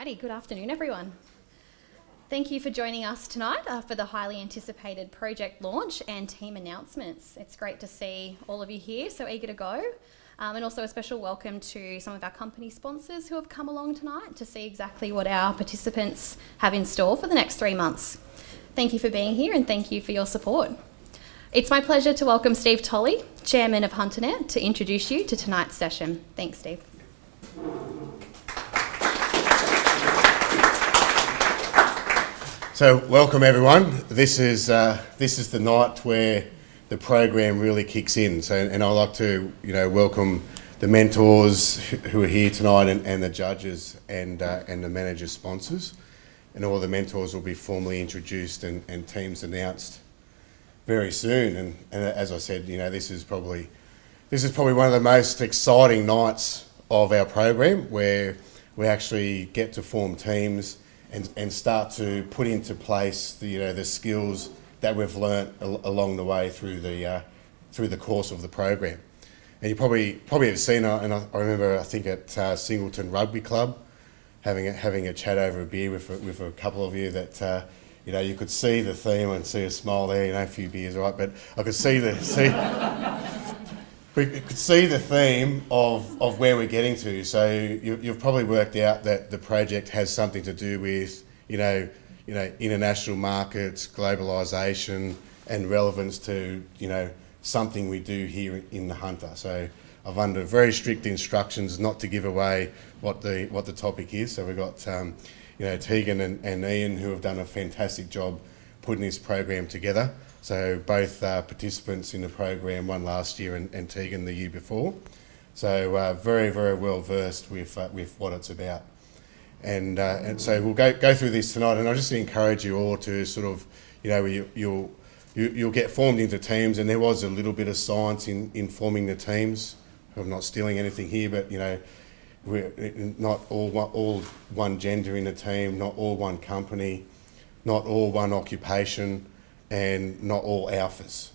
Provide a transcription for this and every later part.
Alrighty, good afternoon everyone. Thank you for joining us tonight for the highly anticipated project launch and team announcements. It's great to see all of you here, so eager to go. And also a special welcome to some of our company sponsors who have come along tonight to see exactly what our participants have in store for the next 3 months. Thank you for being here and thank you for your support. It's my pleasure to welcome Steve Tolley, Chairman of HunterNet, to introduce you to tonight's session. Thanks, Steve. So welcome everyone. This is the night where the program really kicks in. And I'd like to welcome the mentors who are here tonight and the judges and the manager sponsors, and all the mentors will be formally introduced and teams announced very soon. And as I said, this is probably one of the most exciting nights of our program, where we actually get to form teams and start to put into place the skills that we've learnt along the way through the course of the program. And you probably have seen, and I remember I think at Singleton Rugby Club having a chat over a beer with a couple of you that you could see the theme and see a smile there, a few beers, right? But I could see we could see the theme of where we're getting to. So you've probably worked out that the project has something to do with, international markets, globalisation, and relevance to, something we do here in the Hunter. So I've under very strict instructions not to give away what the topic is. So we've got, Tegan and Ian, who have done a fantastic job putting this program together. So both participants in the program, one last year and Tegan the year before. So very, very well versed with what it's about. And so we'll go through this tonight, and I just encourage you all to sort of, you'll get formed into teams, and there was a little bit of science in forming the teams. I'm not stealing anything here, but we're not all one gender in a team, not all one company, not all one occupation, and not all alphas.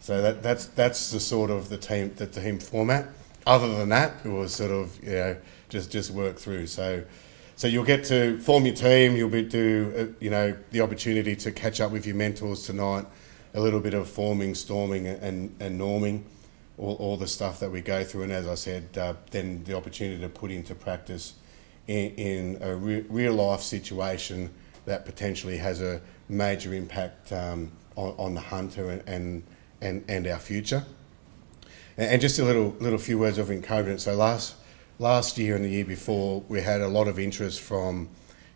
So that's the sort of the team format. Other than that, it was sort of just work through. So you'll get to form your team. You'll do the opportunity to catch up with your mentors tonight. A little bit of forming, storming, and norming, all the stuff that we go through. And as I said, then the opportunity to put into practice in a real life situation that potentially has a major impact on the Hunter and our future. And just a little few words of encouragement. So last year and the year before, we had a lot of interest from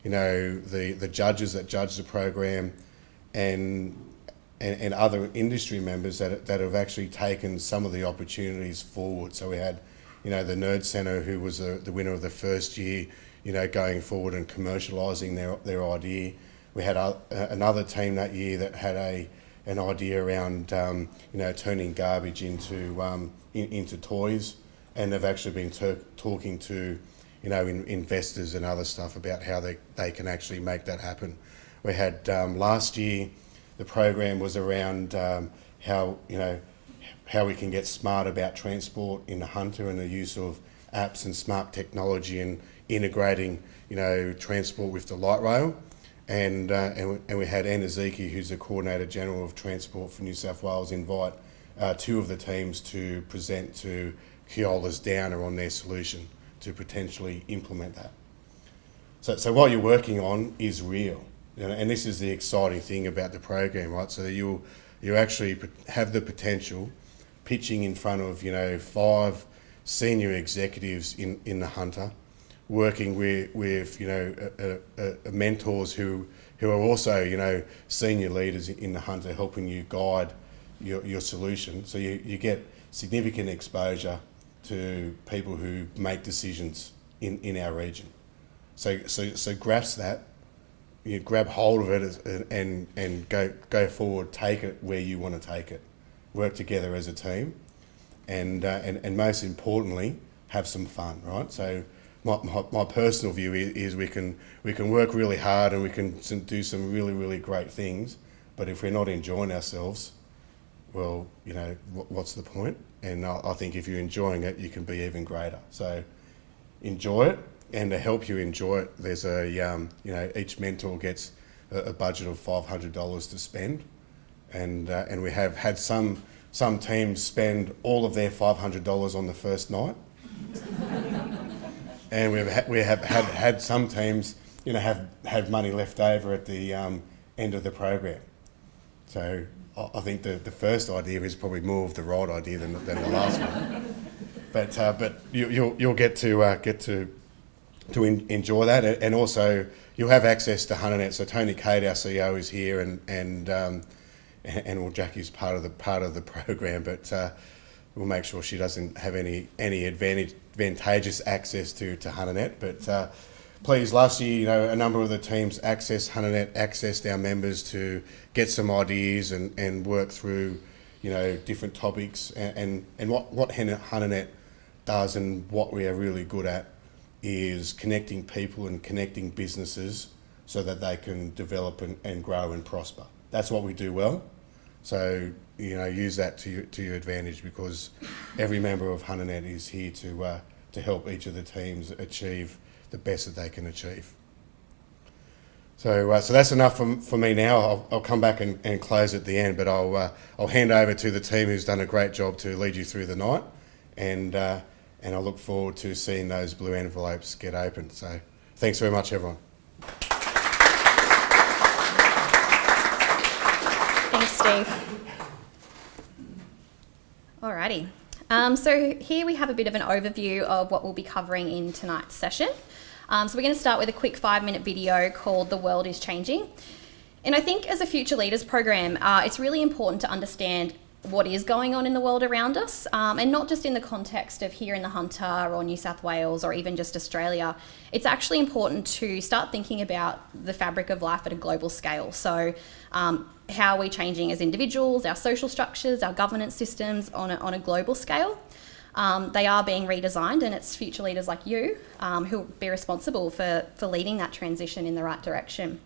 the judges that judge the program and other industry members that have actually taken some of the opportunities forward. So we had the Nerd Centre, who was the winner of the first year, going forward and commercialising their idea. We had another team that year that had an idea around turning garbage into toys, and they've actually been talking to investors and other stuff about how they can actually make that happen. We had last year, the program was around how we can get smart about transport in the Hunter and the use of apps and smart technology and integrating transport with the light rail. And we had Anna Zeki, who's the Coordinator General of Transport for New South Wales, invite 2 of the teams to present to Keola's Downer on their solution to potentially implement that. So what you're working on is real, and this is the exciting thing about the program, right? So you actually have the potential, pitching in front of 5 senior executives in the Hunter, working with mentors who are also senior leaders in the Hunter, helping you guide your solution. So you get significant exposure to people who make decisions in our region. So grasp that, grab hold of it and go forward, take it where you want to take it, work together as a team, and most importantly, have some fun, right? So my personal view is we can work really hard and we can do some really, really great things, but if we're not enjoying ourselves, well, what's the point? And I think if you're enjoying it, you can be even greater. So enjoy it, And to help you enjoy it, there's each mentor gets a budget of $500 to spend, and we have had some teams spend all of their $500 on the first night, and we have had some teams, have money left over at the end of the program. So I think the first idea is probably more of the right idea than the last one. But you'll get to enjoy that, and also you'll have access to HunterNet. So Tony Cade, our CEO, is here, and Jackie's part of the program, but we'll make sure she doesn't have any advantageous access to HunterNet. But please, last year, a number of the teams accessed HunterNet, accessed our members to get some ideas and work through, different topics. And what HunterNet does, and what we are really good at, is connecting people and connecting businesses so that they can develop and grow and prosper. That's what we do well. So, use that to your advantage, because every member of HunterNet is here to help each of the teams achieve the best that they can achieve. So that's enough for me now. I'll come back and close at the end, but I'll hand over to the team who's done a great job to lead you through the night, and I look forward to seeing those blue envelopes get opened. So thanks very much, everyone. Thanks, Steve. Alrighty. So here we have a bit of an overview of what we'll be covering in tonight's session. So we're going to start with a quick 5-minute video called "The World is Changing." And I think as a Future Leaders program, it's really important to understand what is going on in the world around us, and not just in the context of here in the Hunter or New South Wales or even just Australia. It's actually important to start thinking about the fabric of life at a global scale. So how are we changing as individuals, our social structures, our governance systems on a global scale? They are being redesigned, and it's future leaders like you who will be responsible for leading that transition in the right direction.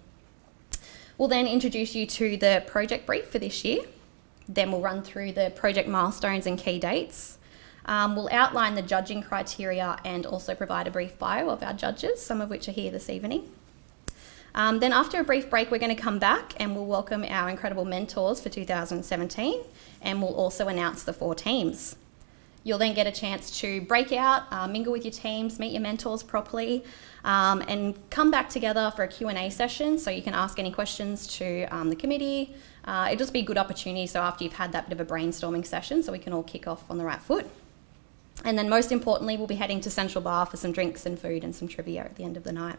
We'll then introduce you to the project brief for this year. Then we'll run through the project milestones and key dates. We'll outline the judging criteria and also provide a brief bio of our judges, some of which are here this evening. Then after a brief break, we're going to come back and we'll welcome our incredible mentors for 2017, and we'll also announce the 4 teams. You'll then get a chance to break out, mingle with your teams, meet your mentors properly, and come back together for a Q&A session so you can ask any questions to the committee. It'll just be a good opportunity, so after you've had that bit of a brainstorming session, so we can all kick off on the right foot. And then most importantly, we'll be heading to Central Bar for some drinks and food and some trivia at the end of the night.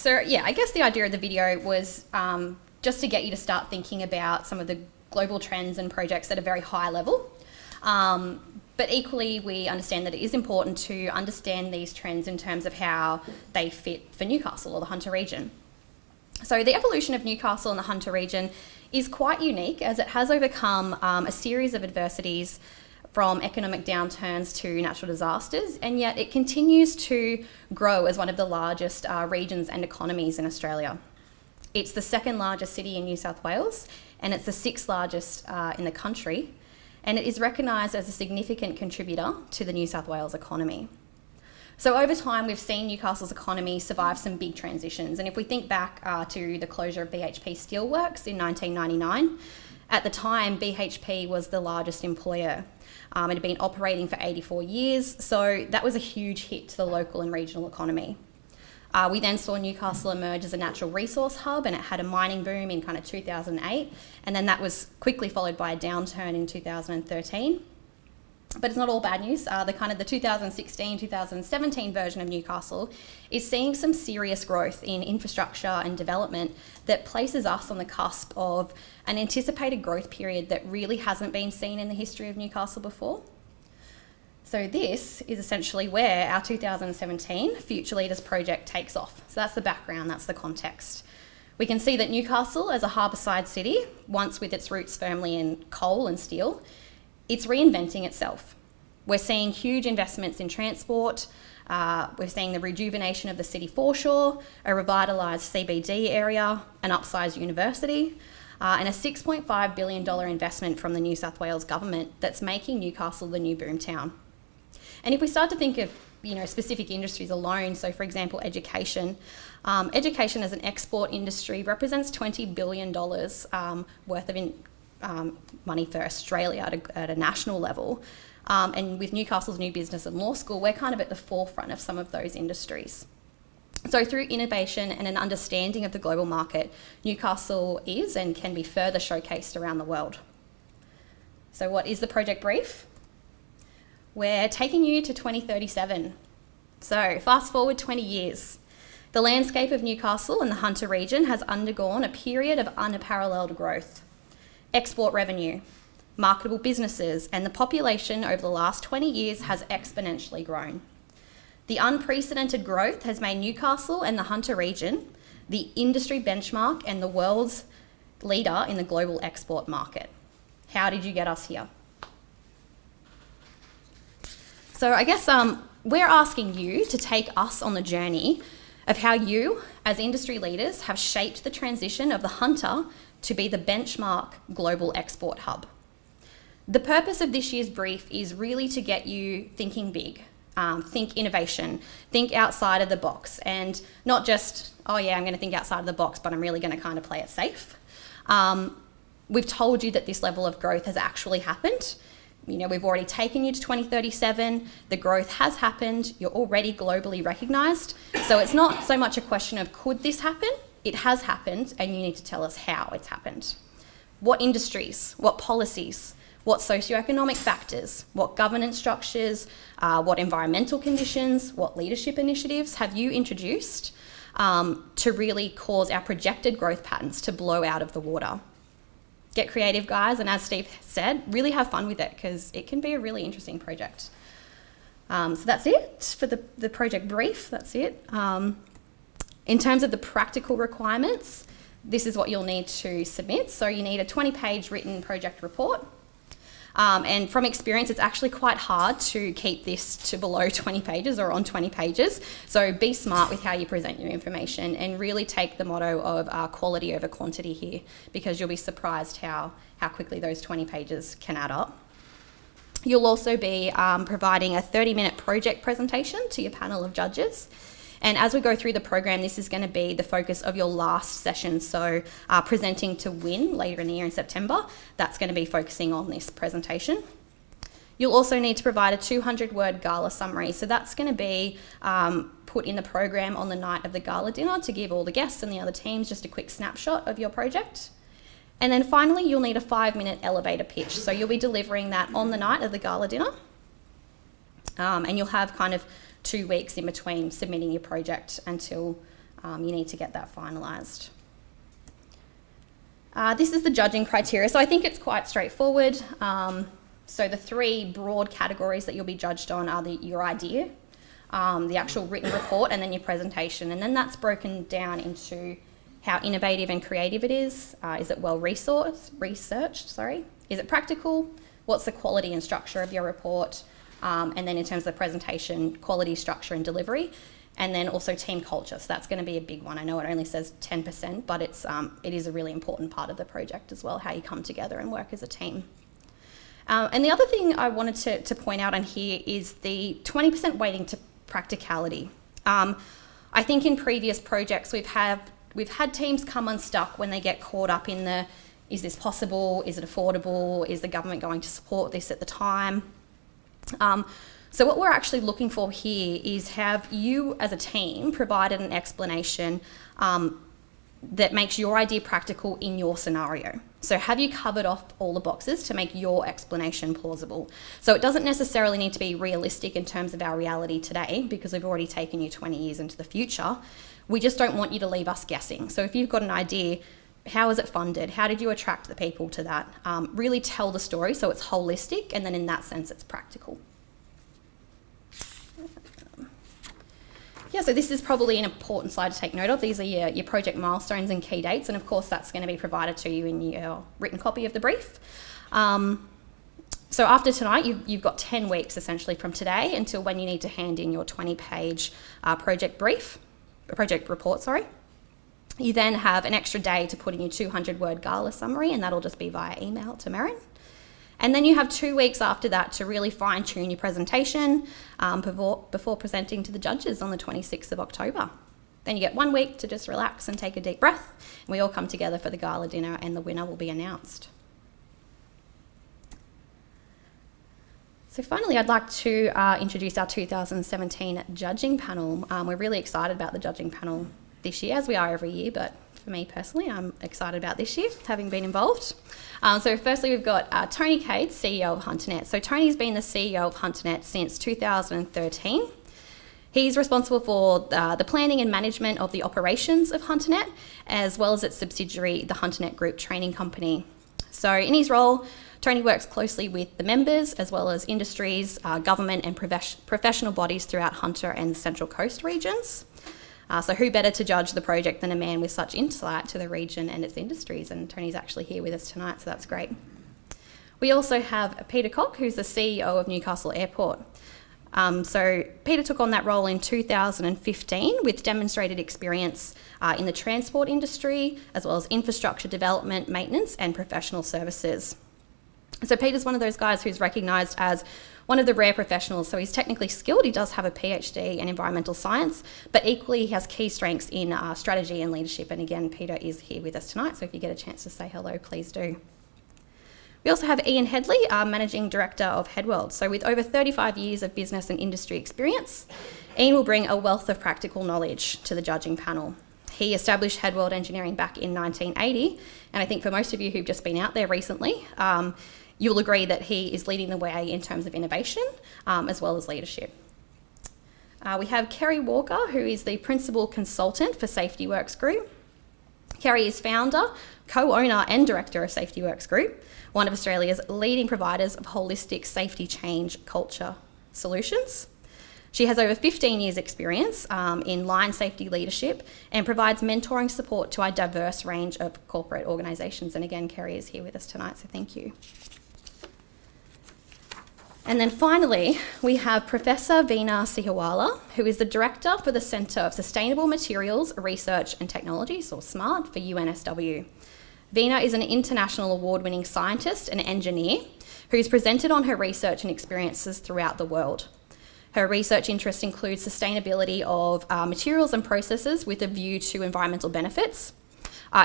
So yeah, I guess the idea of the video was just to get you to start thinking about some of the global trends and projects at a very high level. But equally, we understand that it is important to understand these trends in terms of how they fit for Newcastle or the Hunter region. So the evolution of Newcastle and the Hunter region is quite unique, as it has overcome a series of adversities, from economic downturns to natural disasters, and yet it continues to grow as one of the largest regions and economies in Australia. It's the second largest city in New South Wales, and it's the sixth largest in the country, and it is recognised as a significant contributor to the New South Wales economy. So over time, we've seen Newcastle's economy survive some big transitions, and if we think back to the closure of BHP Steelworks in 1999, at the time BHP was the largest employer. It had been operating for 84 years, so that was a huge hit to the local and regional economy. We then saw Newcastle emerge as a natural resource hub, and it had a mining boom in kind of 2008, and then that was quickly followed by a downturn in 2013. But it's not all bad news. The 2016-2017 version of Newcastle is seeing some serious growth in infrastructure and development that places us on the cusp of an anticipated growth period that really hasn't been seen in the history of Newcastle before. So this is essentially where our 2017 Future Leaders project takes off. So that's the background, that's the context. We can see that Newcastle, as a harbourside city, once with its roots firmly in coal and steel, it's reinventing itself. We're seeing huge investments in transport, we're seeing the rejuvenation of the city foreshore, a revitalised CBD area, an upsized university, and a $6.5 billion investment from the New South Wales government that's making Newcastle the new boomtown. And if we start to think of specific industries alone, so for example, education, education as an export industry represents $20 billion worth of money for Australia at a national level. And with Newcastle's new business and law school, we're kind of at the forefront of some of those industries. So through innovation and an understanding of the global market, Newcastle is and can be further showcased around the world. So what is the project brief? We're taking you to 2037. So fast forward 20 years. The landscape of Newcastle and the Hunter region has undergone a period of unparalleled growth. Export revenue, marketable businesses, and the population over the last 20 years has exponentially grown. The unprecedented growth has made Newcastle and the Hunter region the industry benchmark and the world's leader in the global export market. How did you get us here? So I guess we're asking you to take us on the journey of how you, as industry leaders, have shaped the transition of the Hunter to be the benchmark global export hub. The purpose of this year's brief is really to get you thinking big, think innovation, think outside of the box, and not just, oh yeah, I'm going to think outside of the box, but I'm really going to kind of play it safe. We've told you that this level of growth has actually happened. We've already taken you to 2037. The growth has happened. You're already globally recognised. So it's not so much a question of could this happen? It has happened, and you need to tell us how it's happened. What industries, what policies, what socioeconomic factors, what governance structures, what environmental conditions, what leadership initiatives have you introduced to really cause our projected growth patterns to blow out of the water? Get creative, guys, and as Steve said, really have fun with it because it can be a really interesting project. So that's it for the project brief, that's it. In terms of the practical requirements, this is what you'll need to submit. So you need a 20-page written project report. And from experience, it's actually quite hard to keep this to below 20 pages or on 20 pages. So be smart with how you present your information and really take the motto of quality over quantity here, because you'll be surprised how quickly those 20 pages can add up. You'll also be providing a 30-minute project presentation to your panel of judges. And as we go through the program, this is going to be the focus of your last session. So presenting to WIN later in the year in September, that's going to be focusing on this presentation. You'll also need to provide a 200-word gala summary. So that's going to be put in the program on the night of the gala dinner to give all the guests and the other teams just a quick snapshot of your project. And then finally, you'll need a 5-minute elevator pitch. So you'll be delivering that on the night of the gala dinner. And you'll have kind of 2 weeks in between submitting your project until you need to get that finalised. This is the judging criteria. So I think it's quite straightforward. So the three broad categories that you'll be judged on are your idea, the actual written report, and then your presentation. And then that's broken down into how innovative and creative it is. Is it well researched? Is it practical? What's the quality and structure of your report? And then in terms of the presentation, quality, structure and delivery. And then also team culture. So that's going to be a big one. I know it only says 10%, but it is a really important part of the project as well, how you come together and work as a team. And the other thing I wanted to point out on here is the 20% weighting to practicality. I think in previous projects we've had teams come unstuck when they get caught up in the, is this possible? Is it affordable? Is the government going to support this at the time? So what we're actually looking for here is have you as a team provided an explanation that makes your idea practical in your scenario. So have you covered off all the boxes to make your explanation plausible? So it doesn't necessarily need to be realistic in terms of our reality today, because we've already taken you 20 years into the future. We just don't want you to leave us guessing. So if you've got an idea, how is it funded? How did you attract the people to that? Really tell the story so it's holistic, and then in that sense it's practical. Yeah, so this is probably an important slide to take note of. These are your project milestones and key dates, and of course that's going to be provided to you in your written copy of the brief. So after tonight, you've got 10 weeks essentially from today until when you need to hand in your 20-page project report. You then have an extra day to put in your 200-word gala summary, and that'll just be via email to Merrin. And then you have 2 weeks after that to really fine-tune your presentation before presenting to the judges on the 26th of October. Then you get 1 week to just relax and take a deep breath, and we all come together for the gala dinner, and the winner will be announced. So finally, I'd like to introduce our 2017 judging panel. We're really excited about the judging panel this year, as we are every year, but for me personally, I'm excited about this year, having been involved. So firstly, we've got Tony Cade, CEO of HunterNet. So Tony's been the CEO of HunterNet since 2013. He's responsible for the planning and management of the operations of HunterNet, as well as its subsidiary, the HunterNet Group Training Company. So in his role, Tony works closely with the members, as well as industries, government and professional bodies throughout Hunter and the Central Coast regions. So who better to judge the project than a man with such insight to the region and its industries? And Tony's actually here with us tonight, so that's great. We also have Peter Cock, who's the CEO of Newcastle Airport. So Peter took on that role in 2015 with demonstrated experience in the transport industry, as well as infrastructure development, maintenance and professional services. So Peter's one of those guys who's recognised as one of the rare professionals. So he's technically skilled. He does have a PhD in environmental science, but equally he has key strengths in strategy and leadership. And again, Peter is here with us tonight. So if you get a chance to say hello, please do. We also have Ian Headley, Managing Director of Headworld. So with over 35 years of business and industry experience, Ian will bring a wealth of practical knowledge to the judging panel. He established Headworld Engineering back in 1980. And I think for most of you who've just been out there recently, you'll agree that he is leading the way in terms of innovation as well as leadership. We have Kerry Walker, who is the Principal Consultant for Safety Works Group. Kerry is founder, co-owner and director of Safety Works Group, one of Australia's leading providers of holistic safety change culture solutions. She has over 15 years experience in line safety leadership and provides mentoring support to a diverse range of corporate organisations. And again, Kerry is here with us tonight, so thank you. And then finally, we have Professor Veena Sihawala, who is the Director for the Centre of Sustainable Materials, Research and Technologies, or SMART, for UNSW. Veena is an international award-winning scientist and engineer who's presented on her research and experiences throughout the world. Her research interests include sustainability of materials and processes with a view to environmental benefits.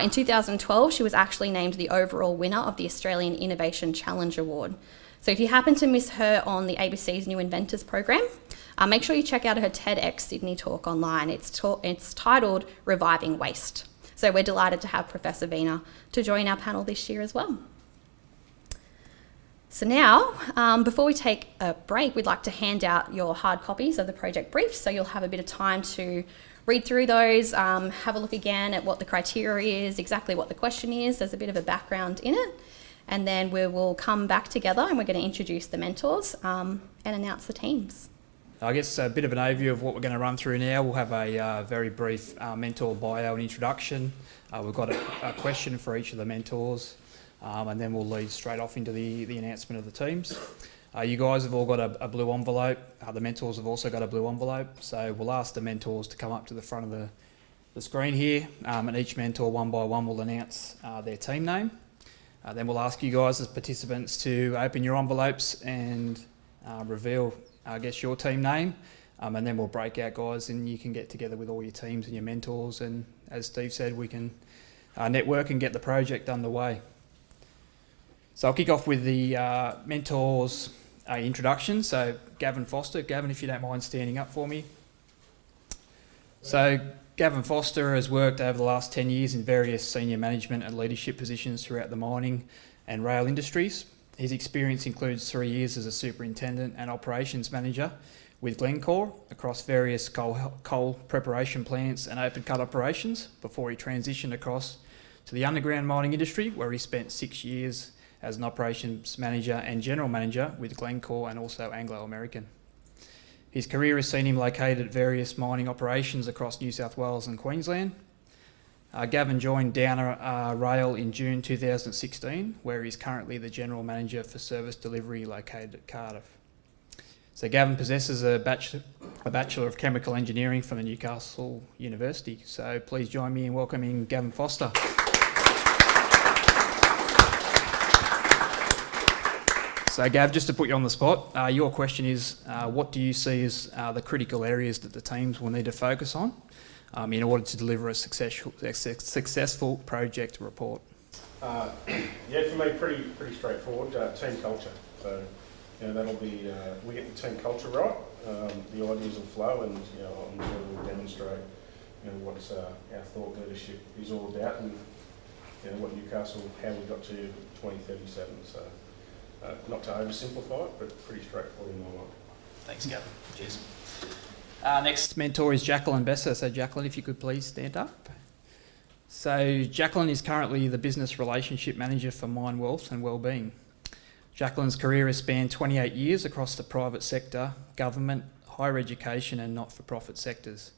In 2012, she was actually named the overall winner of the Australian Innovation Challenge Award. So if you happen to miss her on the ABC's New Inventors program, make sure you check out her TEDx Sydney talk online. It's titled Reviving Waste. So we're delighted to have Professor Veena to join our panel this year as well. So now, before we take a break, we'd like to hand out your hard copies of the project brief, so you'll have a bit of time to read through those, have a look again at what the criteria is, exactly what the question is. There's a bit of a background in it. And then we will come back together and we're going to introduce the mentors and announce the teams. I guess a bit of an overview of what we're going to run through now. We'll have a very brief mentor bio and introduction. We've got a question for each of the mentors, and then we'll lead straight off into the announcement of the teams. You guys have all got a blue envelope. The mentors have also got a blue envelope. So we'll ask the mentors to come up to the front of the screen here, and each mentor one by one will announce their team name. Then we'll ask you guys as participants to open your envelopes and reveal, I guess, your team name. And then we'll break out, guys, and you can get together with all your teams and your mentors. And as Steve said, we can network and get the project underway. So I'll kick off with the mentors introduction. So Gavin Foster. Gavin, if you don't mind standing up for me. So Gavin Foster has worked over the last 10 years in various senior management and leadership positions throughout the mining and rail industries. His experience includes 3 years as a superintendent and operations manager with Glencore across various coal preparation plants and open cut operations before he transitioned across to the underground mining industry, where he spent 6 years as an operations manager and general manager with Glencore and also Anglo American. His career has seen him located at various mining operations across New South Wales and Queensland. Gavin joined Downer Rail in June 2016, where he's currently the General Manager for Service Delivery located at Cardiff. So Gavin possesses a Bachelor of Chemical Engineering from the Newcastle University. So please join me in welcoming Gavin Foster. So Gav, just to put you on the spot, your question is, what do you see as the critical areas that the teams will need to focus on in order to deliver a successful project report? Yeah, for me, pretty straightforward. Team culture. So, that'll be we get the team culture right. The ideas will flow, and I'm sure we'll demonstrate what our thought leadership is all about, and what Newcastle, how we got to 2037. So. Not to oversimplify it, but pretty straightforward in my mind. Thanks, Gavin. Cheers. Next mentor is Jacqueline Besser. So Jacqueline, if you could please stand up. So Jacqueline is currently the Business Relationship Manager for Mine Wealth and Wellbeing. Jacqueline's career has spanned 28 years across the private sector, government, higher education and not-for-profit sectors.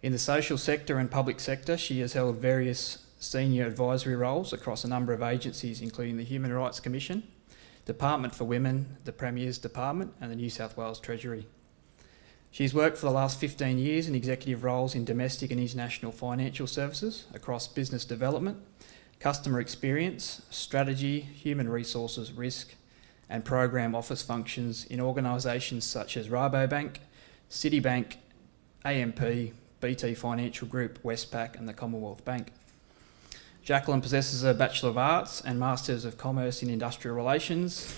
In the social sector and public sector, she has held various senior advisory roles across a number of agencies, including the Human Rights Commission, Department for Women, the Premier's Department and the New South Wales Treasury. She's worked for the last 15 years in executive roles in domestic and international financial services across business development, customer experience, strategy, human resources, risk and program office functions in organisations such as Rabobank, Citibank, AMP, BT Financial Group, Westpac and the Commonwealth Bank. Jacqueline possesses a Bachelor of Arts and Masters of Commerce in Industrial Relations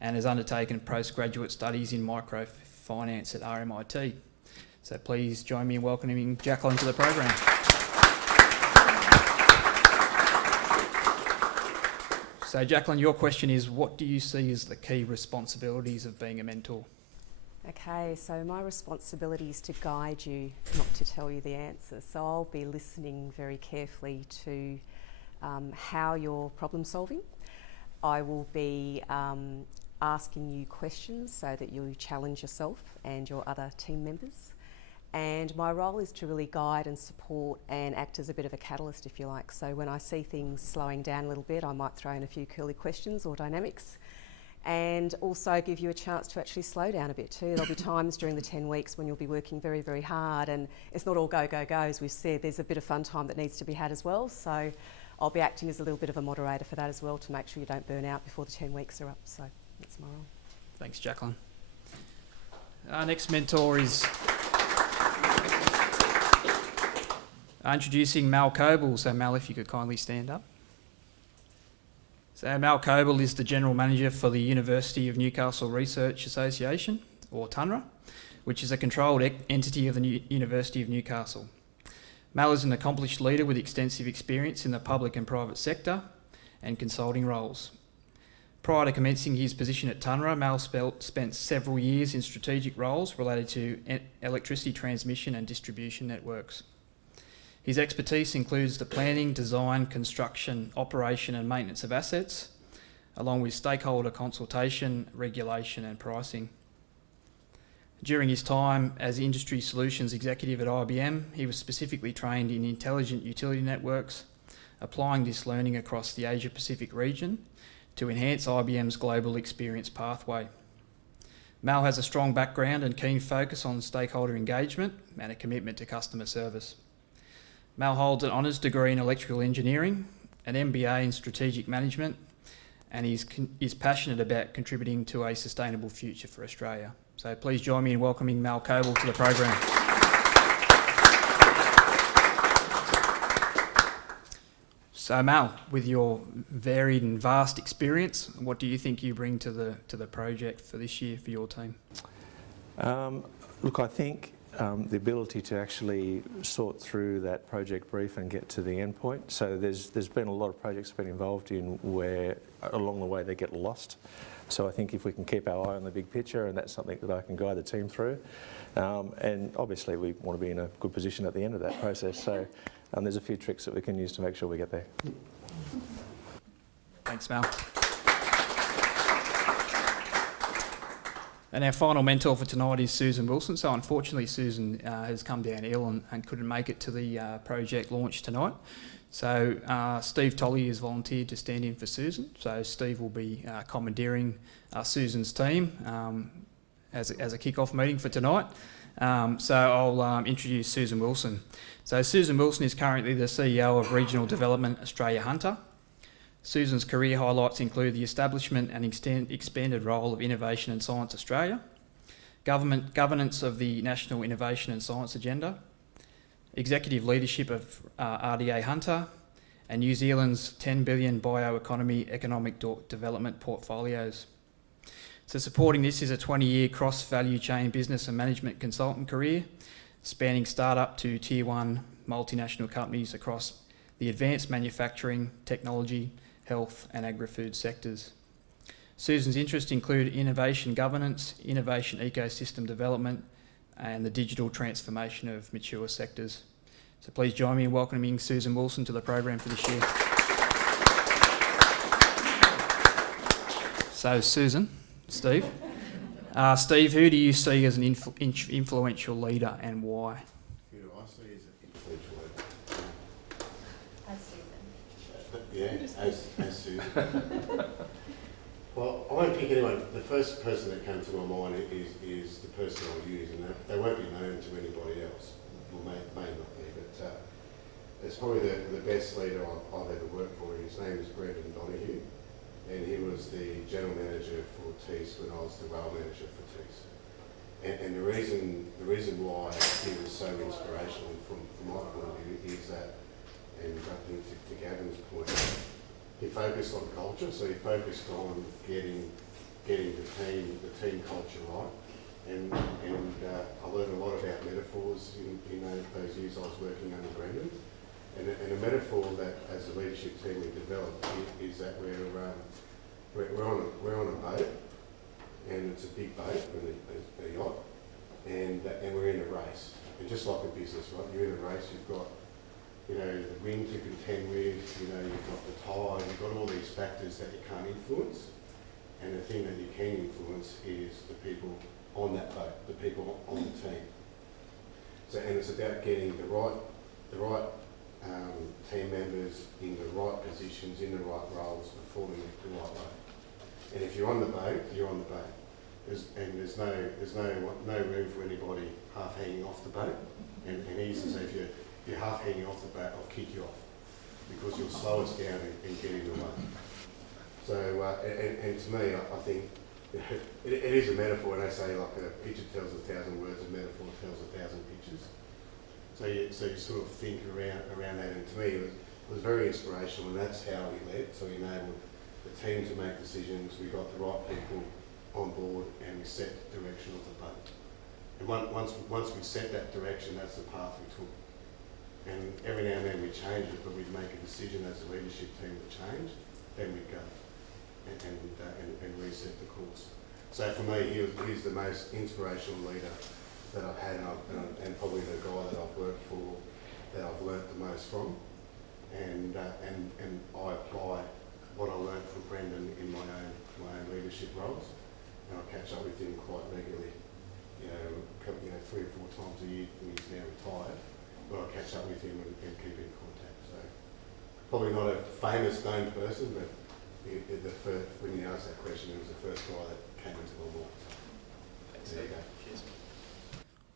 and has undertaken postgraduate studies in microfinance at RMIT. So please join me in welcoming Jacqueline to the program. So Jacqueline, your question is, what do you see as the key responsibilities of being a mentor? Okay, so my responsibility is to guide you, not to tell you the answers. So I'll be listening very carefully to how you're problem solving. I will be asking you questions so that you challenge yourself and your other team members. And my role is to really guide and support and act as a bit of a catalyst, if you like. So when I see things slowing down a little bit, I might throw in a few curly questions or dynamics, and also give you a chance to actually slow down a bit too. There'll be times during the 10 weeks when you'll be working very, very hard, and it's not all go, go, go, as we've said. There's a bit of fun time that needs to be had as well. So I'll be acting as a little bit of a moderator for that as well, to make sure you don't burn out before the 10 weeks are up. So that's my role. Thanks, Jacqueline. Our next mentor is introducing Mal Coble. So Mal, if you could kindly stand up. So Mal Coble is the General Manager for the University of Newcastle Research Association, or TUNRA, which is a controlled entity of the University of Newcastle. Mal is an accomplished leader with extensive experience in the public and private sector and consulting roles. Prior to commencing his position at Tunra, Mal spent several years in strategic roles related to electricity transmission and distribution networks. His expertise includes the planning, design, construction, operation and maintenance of assets, along with stakeholder consultation, regulation and pricing. During his time as Industry Solutions Executive at IBM, he was specifically trained in intelligent utility networks, applying this learning across the Asia Pacific region to enhance IBM's global experience pathway. Mal has a strong background and keen focus on stakeholder engagement and a commitment to customer service. Mal holds an honours degree in electrical engineering, an MBA in strategic management, and is passionate about contributing to a sustainable future for Australia. So please join me in welcoming Mal Coble to the program. So Mal, with your varied and vast experience, what do you think you bring to the project for this year for your team? Look, I think the ability to actually sort through that project brief and get to the end point. So there's been a lot of projects I've been involved in where along the way they get lost. So I think if we can keep our eye on the big picture, and that's something that I can guide the team through. And obviously we want to be in a good position at the end of that process. So there's a few tricks that we can use to make sure we get there. Thanks, Mal. And our final mentor for tonight is Susan Wilson. So unfortunately, Susan has come down ill and couldn't make it to the project launch tonight. So Steve Tolley has volunteered to stand in for Susan. So Steve will be commandeering Susan's team as a kick-off meeting for tonight. So I'll introduce Susan Wilson. So Susan Wilson is currently the CEO of Regional Development Australia Hunter. Susan's career highlights include the establishment and expanded role of Innovation and Science Australia, governance of the National Innovation and Science Agenda, executive leadership of RDA Hunter, and New Zealand's $10 billion bioeconomy economic development portfolios. So supporting this is a 20-year cross-value chain business and management consultant career, spanning startup to tier 1 multinational companies across the advanced manufacturing, technology, health and agri-food sectors. Susan's interests include innovation governance, innovation ecosystem development, and the digital transformation of mature sectors. So please join me in welcoming Susan Wilson to the program for this year. So Susan, Steve. Steve, who do you see as an influential leader and why? Who do I see as an influential leader? As Susan. Yeah, as Susan. Well, I won't pick anyone. The first person that comes to my mind is the person I'll use, and they won't be known to anybody else, or may not be, but it's probably the best leader I've ever worked for. His name is Brendan Donoghue, and he was the general manager for TEAS when I was the rail manager for TEAS. And the reason why he was so inspirational from my point of view is that, and I think to Gavin's point, he focused on culture, so he focused on getting the team culture right. And I learned a lot about metaphors in those years I was working under Brendan. And a metaphor that as a leadership team we developed is that we're on a boat, and it's a big boat, a yacht, and we're in a race. And just like a business, right? You're in a race. You've got the wind to contend with. You've got the tide. You've got all these factors that you can't influence. And the thing that you can influence is the people on that boat, the people on the team. So, and it's about getting the right team members in the right positions, in the right roles, performing the right way. And if you're on the boat, you're on the boat. There's no room for anybody half hanging off the boat. And he used to say, if you're half hanging off the boat, I'll kick you off because you'll slow us down and get in the way. So, and to me, I think it is a metaphor. When they say like a picture tells 1,000 words, a metaphor tells 1,000 pictures. So you sort of think around that, and to me it was very inspirational, and that's how he led. So he enabled the team to make decisions. We got the right people on board, and we set the direction of the boat. And once we set that direction, that's the path we took. And every now and then we change it, but we'd make a decision as a leadership team to change, then we'd go. and reset the course. So for me, he's the most inspirational leader that I've had, and probably the guy that I've worked for, that I've learnt the most from. And I apply what I learnt from Brendan in my own leadership roles, and I catch up with him quite regularly. You know, 3 or 4 times a year when he's now retired, but I catch up with him and keep in contact. So probably not a famous known person, but the first, when you asked that question, it was the first guy that came into my mind. So there you go.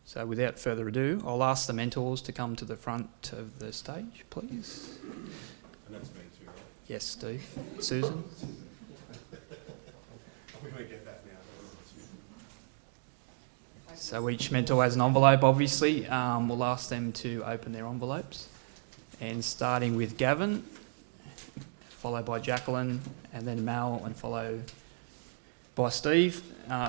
So without further ado, I'll ask the mentors to come to the front of the stage, please. And that's me too, right? Yes, Steve. Susan. We're going to get that now. So each mentor has an envelope, obviously. We'll ask them to open their envelopes. And starting with Gavin, followed by Jacqueline, and then Mal, and followed by Steve.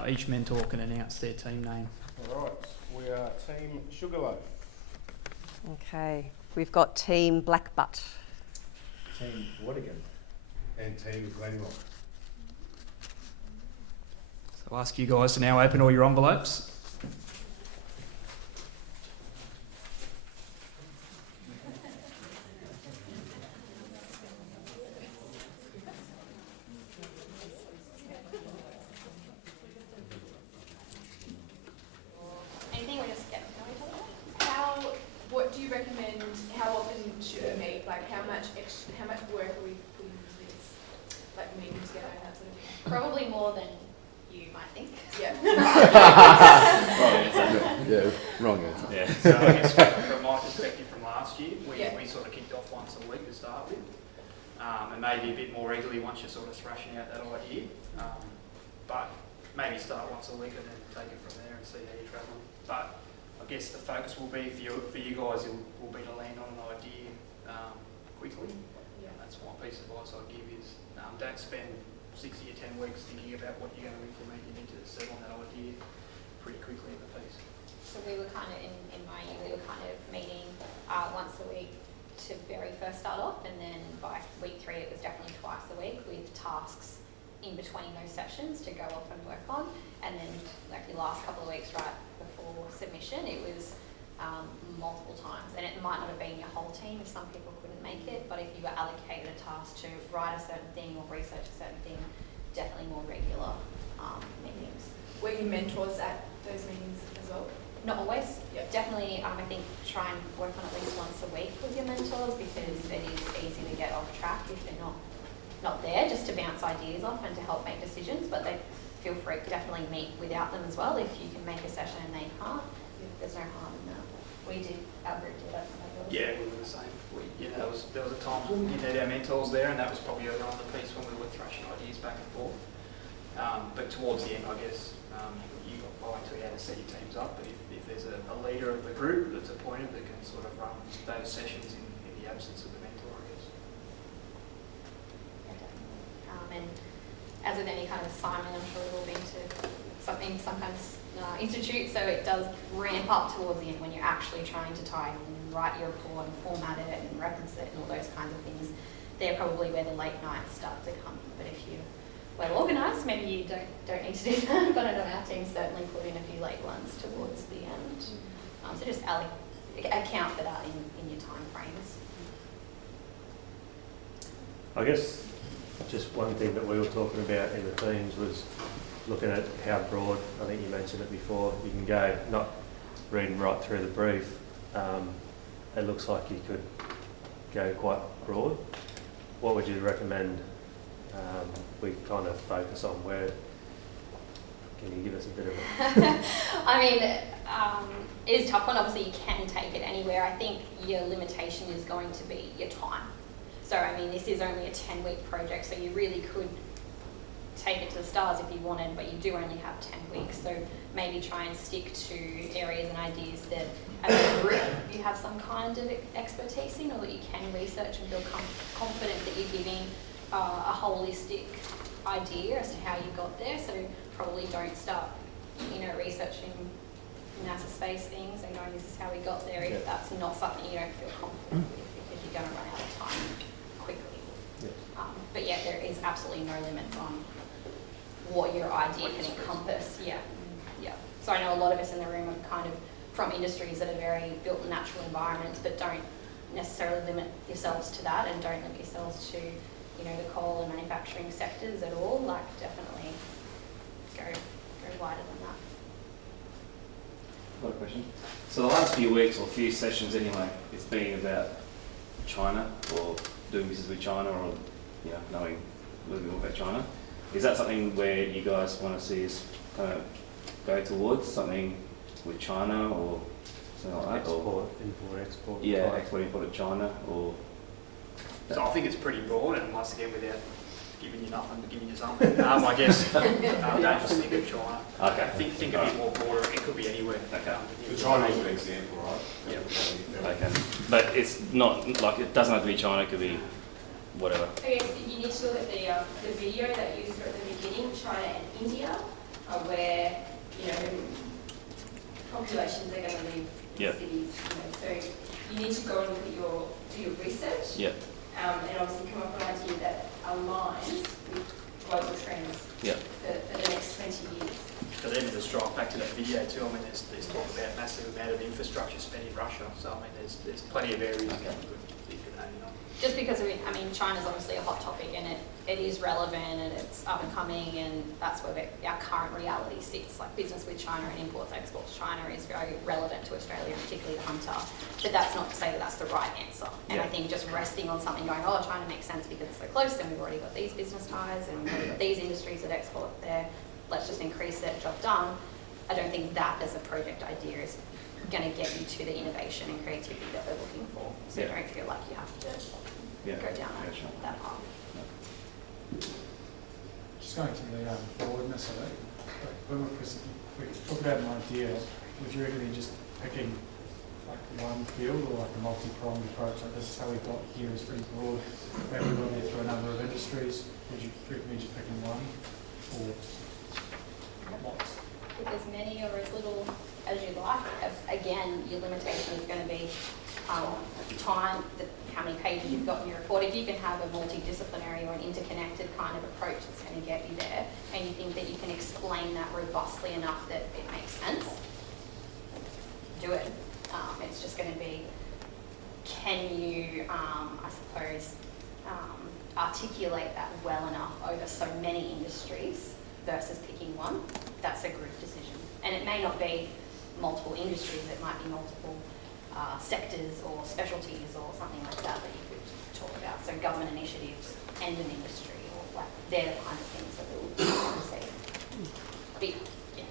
Each mentor can announce their team name. All right, we are Team Sugarloaf. Okay, we've got Team Blackbutt. Team Wadigan. And Team Glenrock. So I'll ask you guys to now open all your envelopes. Anything, we just get to know each other? What do you recommend? How often should we meet? Like, how much work are we putting into this? Like meeting together and that sort of thing. Probably more than you might think. Yeah. Yeah, wrong answer. Yeah. So I guess from my perspective from last year, we sort of kicked off once a week to start with, and maybe a bit more regularly once you're sort of thrashing out that idea. But maybe start once a week and then take it from there and see how you're travelling. But I guess the focus will be for you guys will be to land on an idea quickly. Yeah. And that's one piece of advice I'd give is don't spend 6 or 10 weeks thinking about what you're going to implement. You need to settle on that idea pretty quickly in the piece. So we were kind of, in my year, we were kind of meeting once a week to very first start off, and then by week 3 it was definitely twice a week with tasks in between those sessions to go off and work on. And then like the last couple of weeks right before submission, it was multiple times, and it might not have been your whole team if some people couldn't make it, but if you were allocated a task to write a certain thing or research a certain thing, definitely more regular meetings. Were you mentors at those meetings as well? Not always. Yeah. Definitely, I think try and work on at least once a week with your mentors, because it is easy to get off track if they're not there, just to bounce ideas off and to help make decisions. But they feel free to definitely meet without them as well. If you can make a session and they can't, there's no harm in that. We did, our group did that. Yeah, we were the same. There was a time when we had our mentors there, and that was probably earlier on the piece when we were thrashing ideas back and forth. But towards the end, I guess, you got volunteer how to set your teams up. But if there's a leader of the group that's appointed that can sort of run those sessions in the absence of the mentor, I guess. And as with any kind of assignment, I'm sure we've all been to something sometimes institute, so it does ramp up towards the end when you're actually trying to type and write your report and format it and reference it and all those kinds of things. They're probably where the late nights start to come in. But if you're well organised, maybe you don't need to do that. But I know our team certainly put in a few late ones towards the end. So just account for that in your time frames. I guess just one thing that we were talking about in the teams was looking at how broad, I think you mentioned it before, you can go, not reading right through the brief, it looks like you could go quite broad. What would you recommend we kind of focus on? Where can you give us a bit of a... I mean, it is a tough one. Obviously, you can take it anywhere. I think your limitation is going to be your time. So, I mean, this is only a 10-week project, so you really could take it to the stars if you wanted, but you do only have 10 weeks. So maybe try and stick to areas and ideas that as a group you have some kind of expertise in, or that you can research and feel confident that you're giving a holistic idea as to how you got there. So probably don't start, researching NASA space things and going, this is how we got there, if that's not something you don't feel confident with, because you're going to run out of time quickly. but yet there is absolutely no limits on what your idea can encompass. Yeah, yeah. So I know a lot of us in the room are kind of from industries that are very built in natural environments, but don't necessarily limit yourselves to that, and don't limit yourselves to, you know, the coal and manufacturing sectors at all. Like, definitely go wider than that. I've got a question. So the last few weeks, or few sessions anyway, it's been about China, or doing business with China, or, you know, knowing a little bit more about China. Is that something where you guys want to see us kind of go towards, something with China or something like that? Or, Export, import, export. yeah, type. export, import to China, or... So I think it's pretty broad, and once again, without giving you nothing, but giving you something, I guess, don't just think of China. Okay. Think a bit more broader. It could be anywhere. Okay. China is an example, right? Yeah. Okay. But it's not, like, it doesn't have to be China, it could be whatever. I guess you need to look at the video that you saw at the beginning. China and India are where, you know, populations are going to live in Yep. cities. You know, so you need to go and look at do your research. Yep. And obviously come up with an idea that aligns with global trends Yep. for the next 20 years. But even to strike back to that video too, I mean, there's talk about massive amount of infrastructure spent in Russia. So I mean, there's plenty of areas that you could aim on. Just because I mean, China's obviously a hot topic, and it is relevant, and it's up and coming, and that's where our current reality sits. Like, business with China and imports, exports to China is very relevant to Australia, and particularly the Hunter. But that's not to say that that's the right answer. And I think just resting on something going, oh, China makes sense because it's so close, and we've already got these business ties, and we've already got these industries that export there, let's just increase it, job done. I don't think that as a project idea is going to get you to the innovation and creativity that we're looking for. So Yeah. don't feel like you have to go down that path. Just going to the broadness of it, like when we talk about an idea, would you reckon just picking like one field or like a multi-pronged approach, like this is how we got here is pretty broad, maybe we'll get through a number of industries, would you reckon just picking one or lots? With as many or as little as you like. Again, your limitation is going to be time, how many pages you've got in your report. If you can have a multidisciplinary or an interconnected kind of approach that's going to get you there, and you think that you can explain that robustly enough that it makes sense, do it. It's just going to be, can you, I suppose, articulate that well enough over so many industries versus picking one? That's a group decision. And it may not be multiple industries, it might be multiple sectors or specialties or something like that that you could talk about. So government initiatives and an industry, or like they're the kind of things that we'll see. But yeah,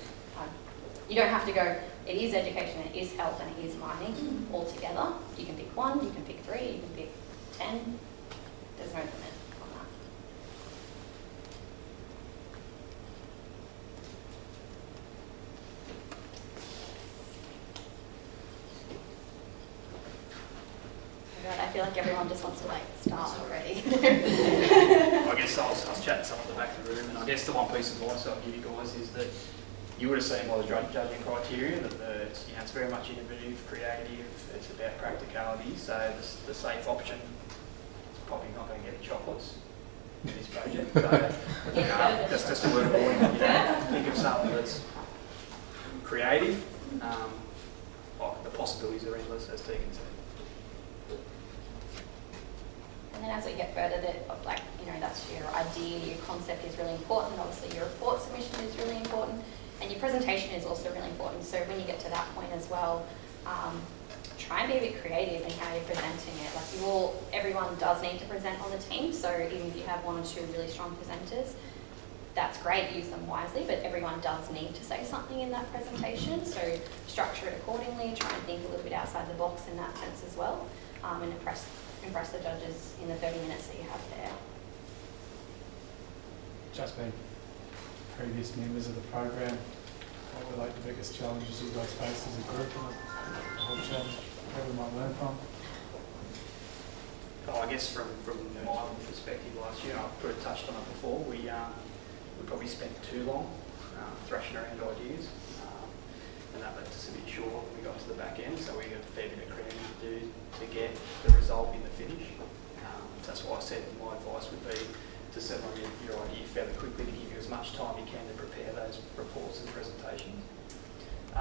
you don't have to go, it is education, it is health, and it is mining all together. You can pick one, you can pick 3, you can pick 10. There's no limit on that. I feel like everyone just wants to like start already. I guess I was chatting to someone at the back of the room, and I guess the one piece of advice I'll give you guys is that you would have seen by the judging criteria that it's very much innovative, creative, it's about practicality, so the safe option is probably not going to get chocolates in this project. So just a word of warning, think of something that's creative. The possibilities are endless, as Tegan said. And then as we get further, that's your idea, your concept is really important. Obviously, your report submission is really important, and your presentation is also really important. So when you get to that point as well, try and be a bit creative in how you're presenting it. Like everyone does need to present on the team. So even if you have 1 or 2 really strong presenters, that's great, use them wisely, but everyone does need to say something in that presentation. So structure it accordingly, try and think a little bit outside the box in that sense as well, and impress the judges in the 30 minutes that you have there. Just being previous members of the program, what were like the biggest challenges you guys faced as a group, or the whole challenge, what we might learn from? I guess from my perspective last year, I've pretty touched on it before, we probably spent too long thrashing around ideas, and that left us a bit short when we got to the back end, so we got a fair bit of creative to do to get the result in the finish. That's why I said my advice would be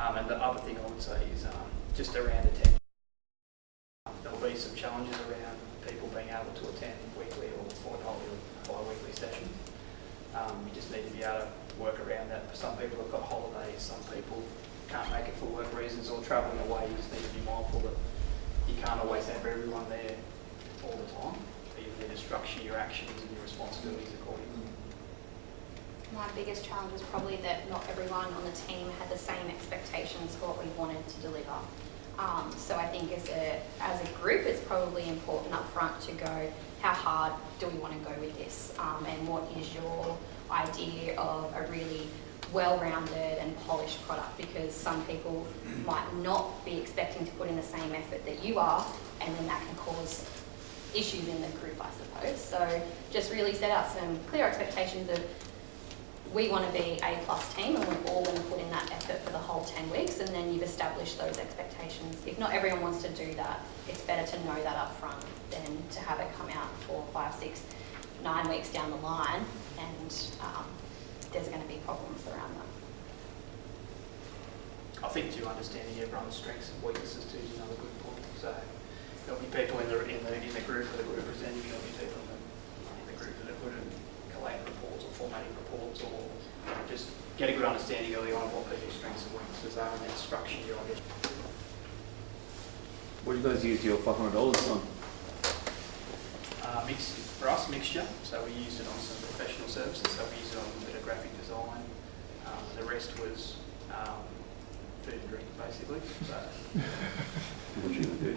And the other thing I would say is just around attendance. There'll be some challenges around people being able to attend weekly or fortnightly or bi-weekly sessions. You just need to be able to work around that. Some people have got holidays, some people can't make it for work reasons or travelling away. You just need to be mindful that you can't always have everyone there all the time. You need to structure your actions and your responsibilities accordingly. My biggest challenge was probably that not everyone on the team had the same expectations for what we wanted to deliver. So I think as a group, it's probably important up front to go, how hard do we want to go with this? And what is your idea of a really well-rounded and polished product? Because some people might not be expecting to put in the same effort that you are, and then that can cause issues in the group, I suppose. So just really set out some clear expectations of, we want to be A+ team, and we're all going to put in that effort for the whole 10 weeks, and then you've established those expectations. If not everyone wants to do that, it's better to know that up front than to have it come out 4, 5, 6, 9 weeks down the line, and there's going to be problems around that. I think too, understanding everyone's strengths and weaknesses too is another good point. So there'll be people in the group that are good at presenting. There'll be people in the group that are good at collating reports or formatting reports, or just get a good understanding early on of what people's strengths and weaknesses are, and then structure your ideas. What do you guys use your $500 on? For us, mixture. So we used it on some professional services. So we used it on a bit of graphic design. The rest was food and drink, basically. So. What do you do?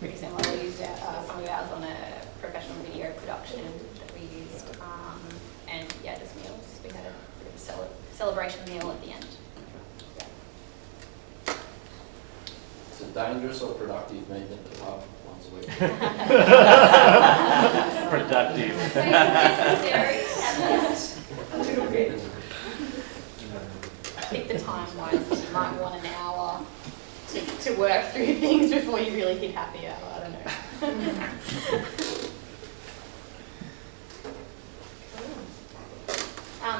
Pretty similar. We used some of ours on a professional video production that we used, and yeah, just meals. We had a bit of a celebration meal at the end. Is it dangerous or productive meeting at the pub once a week? Productive. Necessary, at least a little bit. Pick the time wisely. You might want an hour to work through things before you really hit happy hour. I don't know.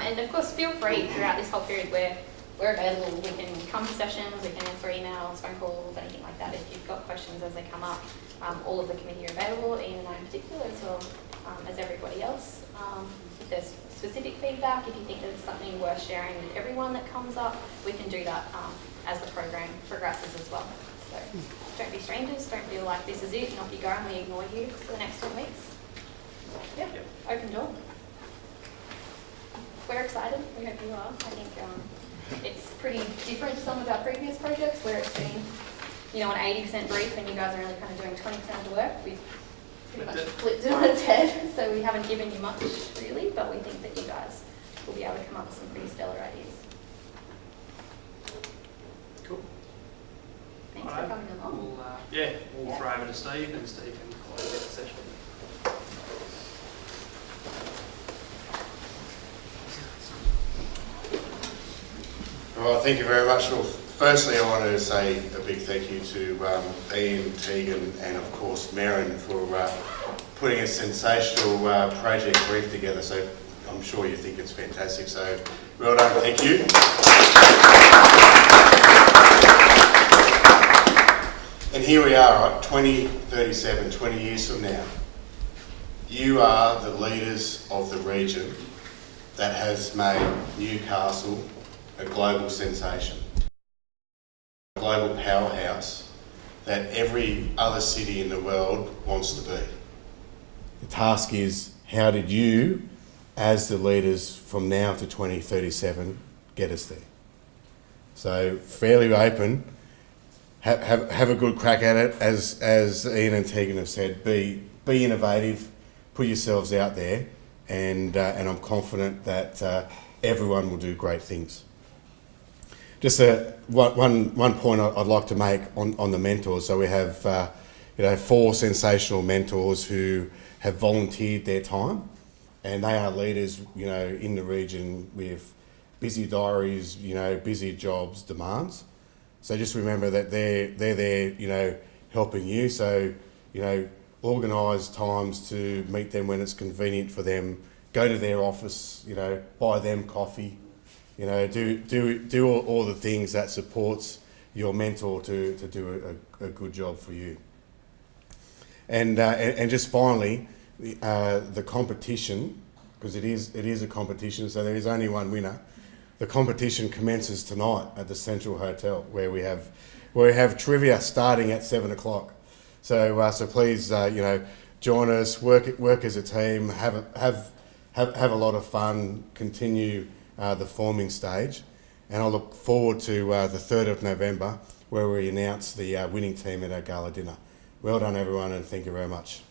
And of course, feel free throughout this whole period where we're available. We can come to sessions, we can answer emails, phone calls, anything like that. If you've got questions as they come up, all of the committee are available, Ian and I in particular, as well as everybody else. If there's specific feedback, if you think there's something worth sharing with everyone that comes up, we can do that as the program progresses as well. So don't be strangers, don't feel like this is it and off you go and we ignore you for the next 10 weeks. Yeah, open door. We're excited, we hope you are. I think it's pretty different to some of our previous projects where it's been, you know, an 80% brief and you guys are really kind of doing 20% of the work. We've pretty much flipped it on its head, so we haven't given you much really, but we think that you guys will be able to come up with some pretty stellar ideas. Cool. Thanks for coming along. We'll throw over to Steve, and Steve can close out the session. Well, thank you very much. Well, firstly, I want to say a big thank you to Ian, Tegan, and of course Merrin for putting a sensational project brief together. So I'm sure you think it's fantastic. So well done, thank you. And here we are, right, 2037, 20 years from now. You are the leaders of the region that has made Newcastle a global sensation, a global powerhouse that every other city in the world wants to be. The task is, how did you, as the leaders from now to 2037, get us there? So fairly open, have a good crack at it, as Ian and Tegan have said, be innovative, put yourselves out there, and I'm confident that everyone will do great things. Just one point I'd like to make on the mentors. So we have 4 sensational mentors who have volunteered their time, and they are leaders in the region with busy diaries, busy jobs, demands. So just remember that they're there, helping you. So organise times to meet them when it's convenient for them. Go to their office, buy them coffee. Do all the things that supports your mentor to do a good job for you. And just finally, the competition, because it is a competition, so there is only one winner. The competition commences tonight at the Central Hotel, where we have trivia starting at 7 o'clock. So please, join us, work as a team, have a lot of fun, continue the forming stage, and I look forward to the 3rd of November, where we announce the winning team at our gala dinner. Well done, everyone, and thank you very much.